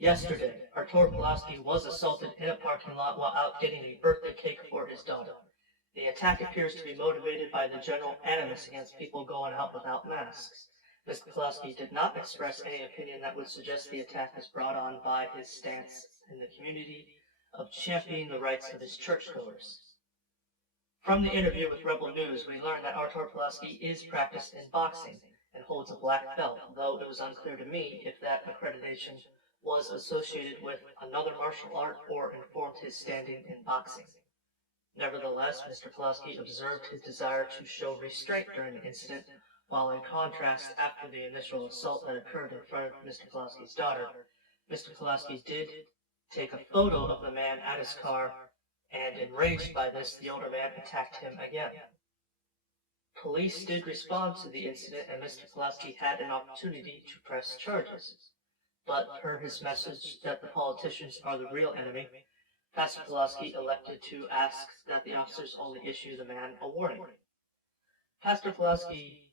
Yesterday, Artur Pawlowski was assaulted in a parking lot while out getting a birthday cake for his daughter. The attack appears to be motivated by the general animus against people going out without masks. Mr. Pawlowski did not express any opinion that would suggest the attack was brought on by his stance in the community of championing the rights of his churchgoers. From the interview with Rebel News, we learned that Artur Pawlowski is practiced in boxing and holds a black belt, though it was unclear to me if that accreditation was associated with another martial art or informed his standing in boxing. Nevertheless, Mr. Pawlowski observed his desire to show restraint during the incident, while in contrast, after the initial assault that occurred in front of Mr. Pawlowski's daughter, Mr. Pawlowski did take a photo of the man at his car, and enraged by this, the older man attacked him again. Police did respond to the incident, and Mr. Pawlowski had an opportunity to press charges. But per his message that the politicians are the real enemy, Pastor Pawlowski elected to ask that the officers only issue the man a warning. Pastor Pawlowski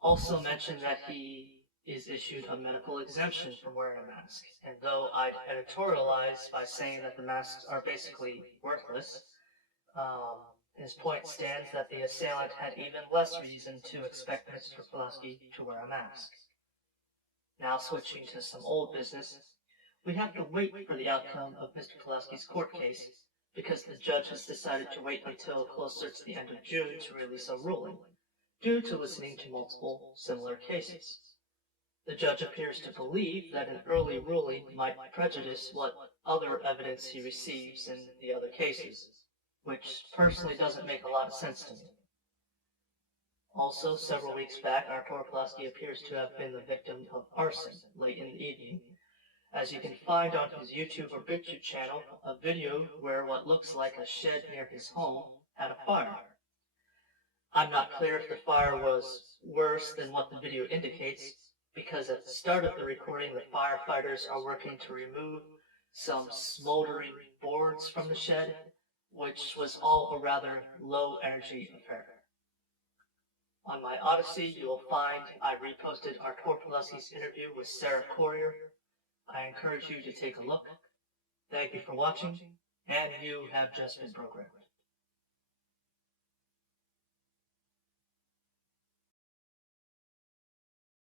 also mentioned that he is issued a medical exemption from wearing a mask, and though I'd editorialize by saying that the masks are basically worthless, his point stands that the assailant had even less reason to expect Mr. Pawlowski to wear a mask. Now switching to some old business, we have to wait for the outcome of Mr. Pawlowski's court case because the judge has decided to wait until closer to the end of June to release a ruling, due to listening to multiple similar cases. The judge appears to believe that an early ruling might prejudice what other evidence he receives in the other cases, which personally doesn't make a lot of sense to me. Also, several weeks back, Artur Pawlowski appears to have been the victim of arson late in the evening, as you can find on his YouTube or BitChute channel a video where what looks like a shed near his home had a fire. I'm not clear if the fire was worse than what the video indicates, because at the start of the recording the firefighters are working to remove some smoldering boards from the shed, which was all a rather low energy affair. On my Odyssey, you will find I reposted Artur Pawlowski's interview with Sarah Courier. I encourage you to take a look. Thank you for watching, and you have just been programmed.